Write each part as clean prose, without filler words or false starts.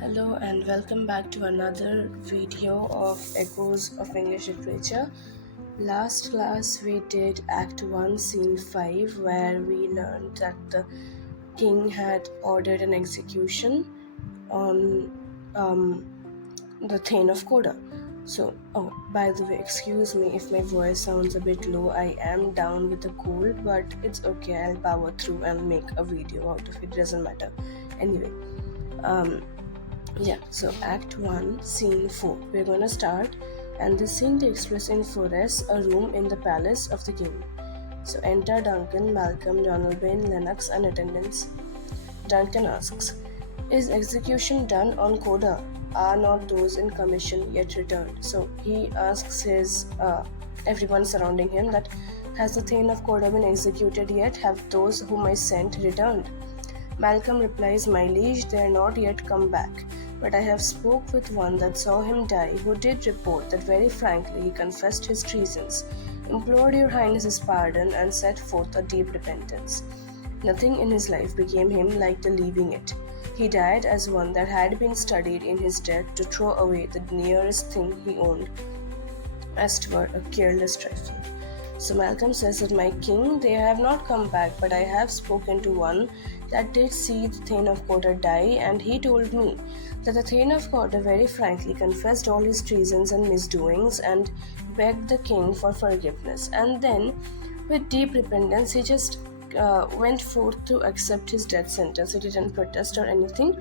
Hello and welcome back to another video of Echoes of English Literature. Last class we did Act 1 Scene 5 where we learned that the king had ordered an execution on the Thane of Coda. So, by the way, excuse me if my voice sounds a bit low. I am down with a cold, but it's okay. I'll power through and make a video out of it. Doesn't matter. Anyway, so Act 1, Scene 4. We're gonna start, and the scene takes place in Forres, a room in the palace of the king. So enter Duncan, Malcolm, Donalbain, Lennox, and attendants. Duncan asks, "Is execution done on Coda? Are not those in commission yet returned?" So he asks his everyone surrounding him that, "Has the Thane of Coda been executed yet? Have those whom I sent returned?" Malcolm replies, "My liege, they are not yet come back, but I have spoke with one that saw him die, who did report that very frankly he confessed his treasons, implored your highness's pardon, and set forth a deep repentance. Nothing in his life became him like the leaving it. He died as one that had been studied in his death to throw away the nearest thing he owned, as 'twere a careless trifle." So Malcolm says that, "My king, they have not come back, but I have spoken to one that did see the Thane of Coda die, and he told me that the Thane of Coda very frankly confessed all his treasons and misdoings and begged the king for forgiveness. And then, with deep repentance, he just went forth to accept his death sentence. He didn't protest or anything.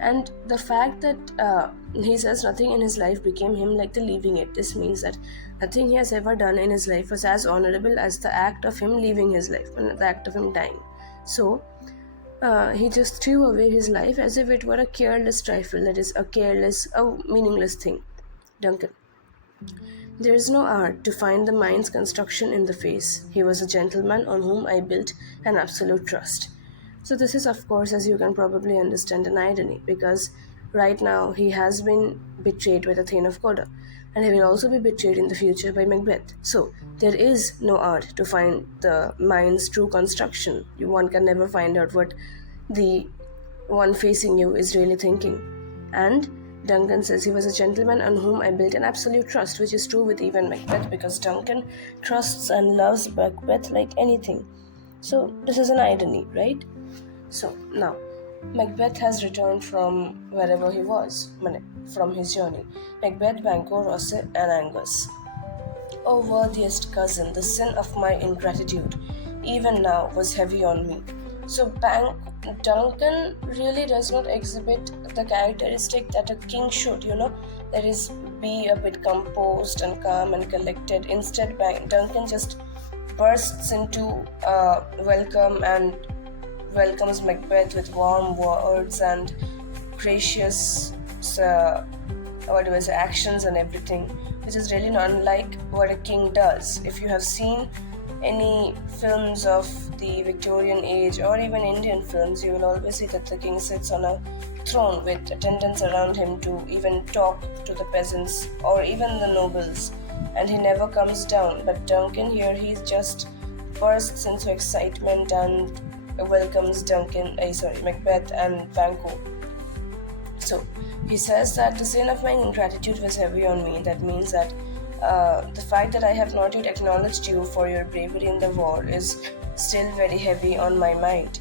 And the fact that he says nothing in his life became him like the leaving it. This means that nothing he has ever done in his life was as honorable as the act of him leaving his life and the act of him dying. So he just threw away his life as if it were a careless trifle, that is, a meaningless thing." Duncan: "There is no art to find the mind's construction in the face. He was a gentleman on whom I built an absolute trust." So this is, of course, as you can probably understand, an irony, because right now he has been betrayed by the Thane of Coda, and he will also be betrayed in the future by Macbeth. So there is no art to find the mind's true construction. One can never find out what the one facing you is really thinking. And Duncan says he was a gentleman on whom I built an absolute trust, which is true with even Macbeth, because Duncan trusts and loves Macbeth like anything. So this is an irony, right? So now, Macbeth has returned from wherever he was, from his journey. Macbeth, Banquo, Rosse, and Angus. "O worthiest cousin, the sin of my ingratitude, even now, was heavy on me." So Duncan really does not exhibit the characteristic that a king should, that is, be a bit composed and calm and collected. Instead, Duncan just bursts into welcome and welcomes Macbeth with warm words and gracious actions and everything, which is really not unlike what a king does. If you have seen any films of the Victorian age or even Indian films, you will always see that the king sits on a throne with attendants around him to even talk to the peasants or even the nobles, and he never comes down. But Duncan here, he just bursts into excitement and welcomes Macbeth and Banquo. So he says that the sin of my ingratitude was heavy on me. That means that the fact that I have not yet acknowledged you for your bravery in the war is still very heavy on my mind.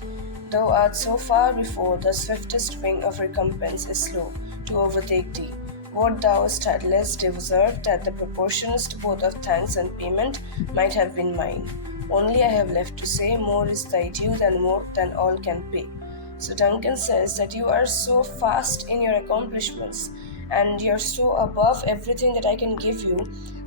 Thou art so far before, the swiftest wing of recompense is slow to overtake thee. What thou had less deserved, that the proportionist both of thanks and payment might have been mine. Only I have left to say, more is thy due than more than all can pay." So Duncan says that you are so fast in your accomplishments and you're so above everything that I can give you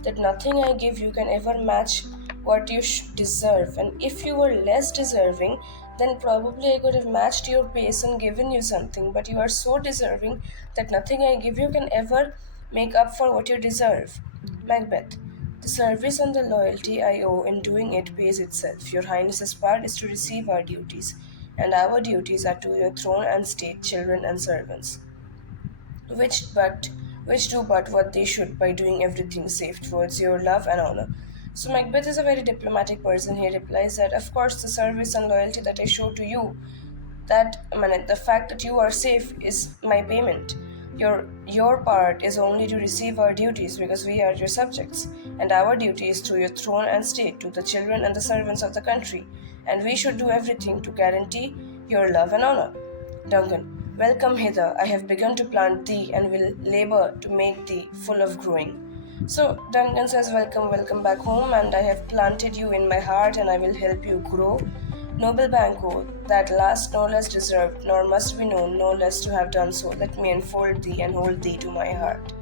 that nothing I give you can ever match what you deserve. And if you were less deserving, then probably I could have matched your pace and given you something. But you are so deserving that nothing I give you can ever make up for what you deserve. Macbeth: "The service and the loyalty I owe in doing it pays itself. Your Highness's part is to receive our duties, and our duties are to your throne and state, children and servants, which do but what they should by doing everything safe towards your love and honor." So Macbeth is a very diplomatic person. He replies that, "Of course, the service and loyalty that I show to you, the fact that you are safe is my payment. Your part is only to receive our duties because we are your subjects, and our duty is through your throne and state to the children and the servants of the country, and we should do everything to guarantee your love and honor. Duncan, welcome hither. I have begun to plant thee and will labor to make thee full of growing. So Duncan says, welcome, welcome back home, and I have planted you in my heart, and I will help you grow. Noble Banquo, that last no less deserved, nor must be known no less to have done so, let me enfold thee and hold thee to my heart.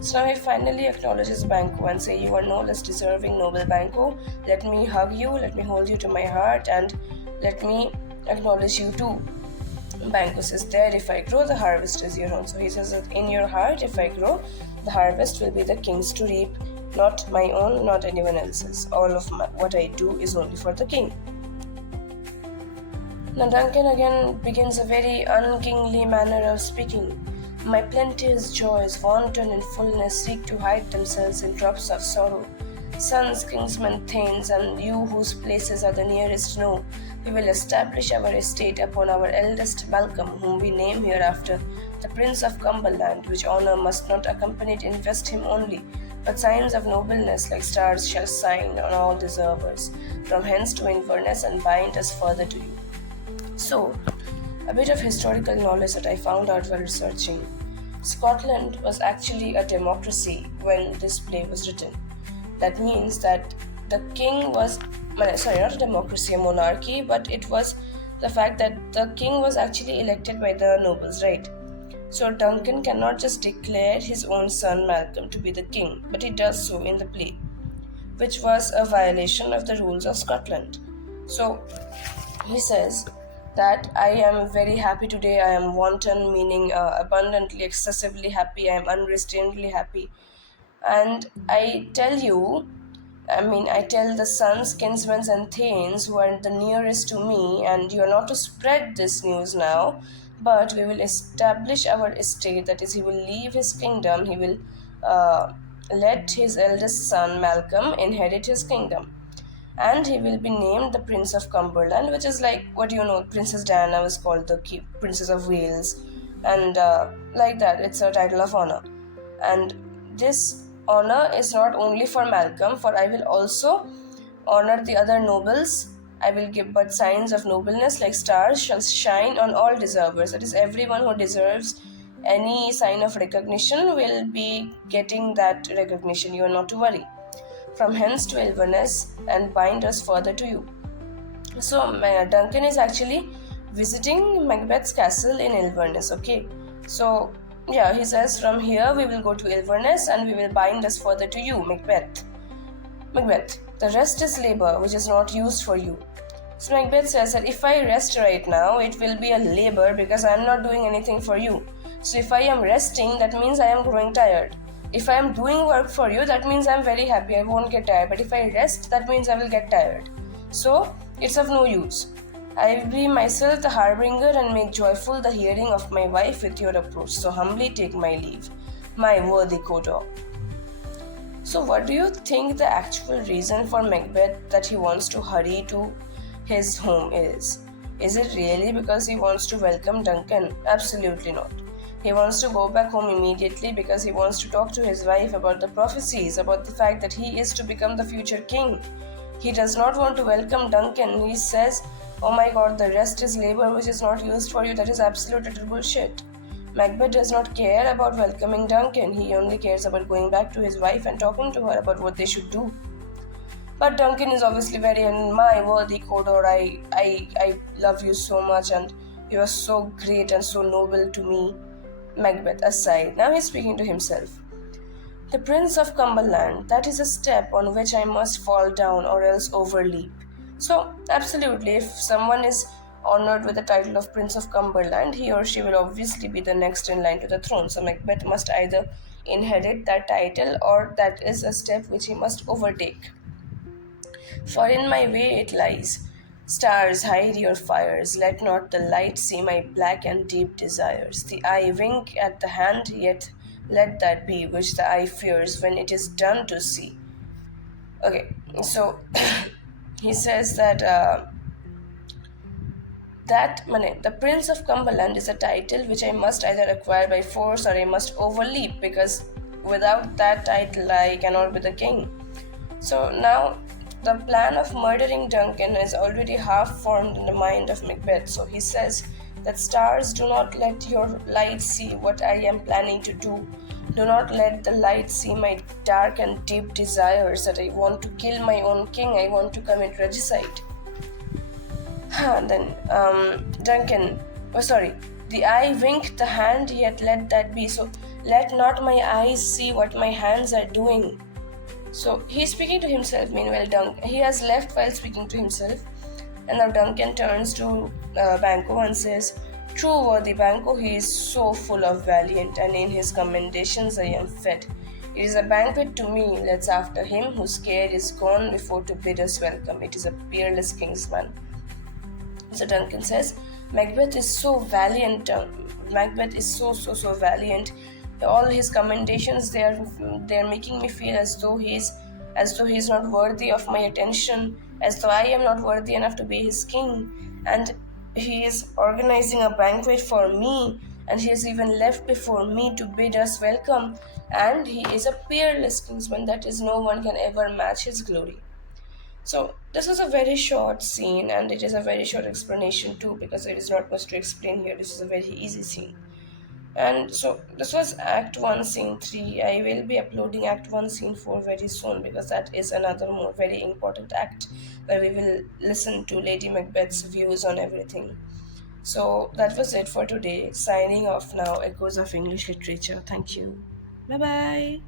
So now he finally acknowledges Banquo and say, you are no less deserving, noble Banquo. Let me hug you, let me hold you to my heart, and let me acknowledge you too. Banquo says, there if I grow, the harvest is your own. So he says that in your heart, if I grow, the harvest will be the king's to reap, not my own, not anyone else's. All of what I do is only for the king. Now Duncan again begins a very unkingly manner of speaking. My plenteous joys, wanton in fullness, seek to hide themselves in drops of sorrow. Sons, kinsmen, thanes, and you whose places are the nearest know, we will establish our estate upon our eldest Malcolm, whom we name hereafter the Prince of Cumberland, which honour must not accompany it invest him only, but signs of nobleness like stars shall shine on all deservers, from hence to Inverness, and bind us further to you. So, a bit of historical knowledge that I found out while researching. Scotland was actually a democracy when this play was written. That means that the king was, sorry, not a democracy, a monarchy, but it was the fact that the king was actually elected by the nobles, right? So Duncan cannot just declare his own son Malcolm to be the king, but he does so in the play, which was a violation of the rules of Scotland. So he says that I am very happy today, I am wanton, meaning abundantly, excessively happy, I am unrestrainedly happy. And I tell the sons, kinsmen, and thanes who are the nearest to me, and you are not to spread this news now, but we will establish our estate. That is, he will leave his kingdom, he will let his eldest son Malcolm inherit his kingdom. And he will be named the Prince of Cumberland, which is like what you know, Princess Diana was called the Princess of Wales, and like that, it's a title of honor. And this honor is not only for Malcolm, for I will also honor the other nobles. I will give but signs of nobleness like stars shall shine on all deservers. That is, everyone who deserves any sign of recognition will be getting that recognition. You are not to worry. From hence to Inverness, and bind us further to you. So Duncan is actually visiting Macbeth's castle in Inverness. Okay, so yeah, he says, from here we will go to Inverness, and we will bind us further to you, Macbeth. Macbeth, the rest is labor which is not used for you. So Macbeth says that if I rest right now, it will be a labor because I am not doing anything for you. So if I am resting, that means I am growing tired. If I am doing work for you, that means I am very happy, I won't get tired. But if I rest, that means I will get tired. So it's of no use. I will be myself the harbinger and make joyful the hearing of my wife with your approach. So humbly take my leave, my worthy Cawdor. So what do you think the actual reason for Macbeth that he wants to hurry to his home is? Is it really because he wants to welcome Duncan? Absolutely not. He wants to go back home immediately because he wants to talk to his wife about the prophecies, about the fact that he is to become the future king. He does not want to welcome Duncan. He says, oh my god, the rest is labor which is not used for you. That is absolute utter bullshit. Macbeth does not care about welcoming Duncan. He only cares about going back to his wife and talking to her about what they should do. But Duncan is obviously very, my worthy Cawdor, I love you so much, and you are so great and so noble to me. Macbeth aside, now he's speaking to himself. The Prince of Cumberland, that is a step on which I must fall down or else overleap. So, absolutely, if someone is honored with the title of Prince of Cumberland, he or she will obviously be the next in line to the throne. So, Macbeth must either inherit that title or that is a step which he must overtake. For in my way it lies. Stars, hide your fires, let not the light see my black and deep desires. The eye wink at the hand, yet let that be which the eye fears when it is done to see. Okay, so he says that that the Prince of Cumberland is a title which I must either acquire by force or I must overleap, because without that title I cannot be the king. So now the plan of murdering Duncan is already half formed in the mind of Macbeth. So he says that stars, do not let your light see what I am planning to do. Do not let the light see my dark and deep desires, that I want to kill my own king, I want to commit regicide. Then Duncan, oh sorry, the eye winked the hand, yet let that be. So let not my eyes see what my hands are doing. So he's speaking to himself. Meanwhile, he has left while speaking to himself, and now Duncan turns to Banquo and says, "True worthy Banquo, he is so full of valiant, and in his commendations I am fed. It is a banquet to me. Let's after him whose care is gone before to bid us welcome. It is a peerless kingsman." So Duncan says, Macbeth is so valiant. Macbeth is so valiant. All his commendations, they are making me feel as though he's not worthy of my attention, as though I am not worthy enough to be his king, and he is organizing a banquet for me, and he has even left before me to bid us welcome, and he is a peerless kingsman, that is, no one can ever match his glory. So this is a very short scene, and it is a very short explanation too, because there is not much to explain here. This is a very easy scene. And so this was Act 1 Scene 3. I will be uploading Act 1 Scene 4 very soon, because that is another more very important act where we will listen to Lady Macbeth's views on everything. So that was it for today. Signing off now, Echoes of English Literature. Thank you. Bye bye.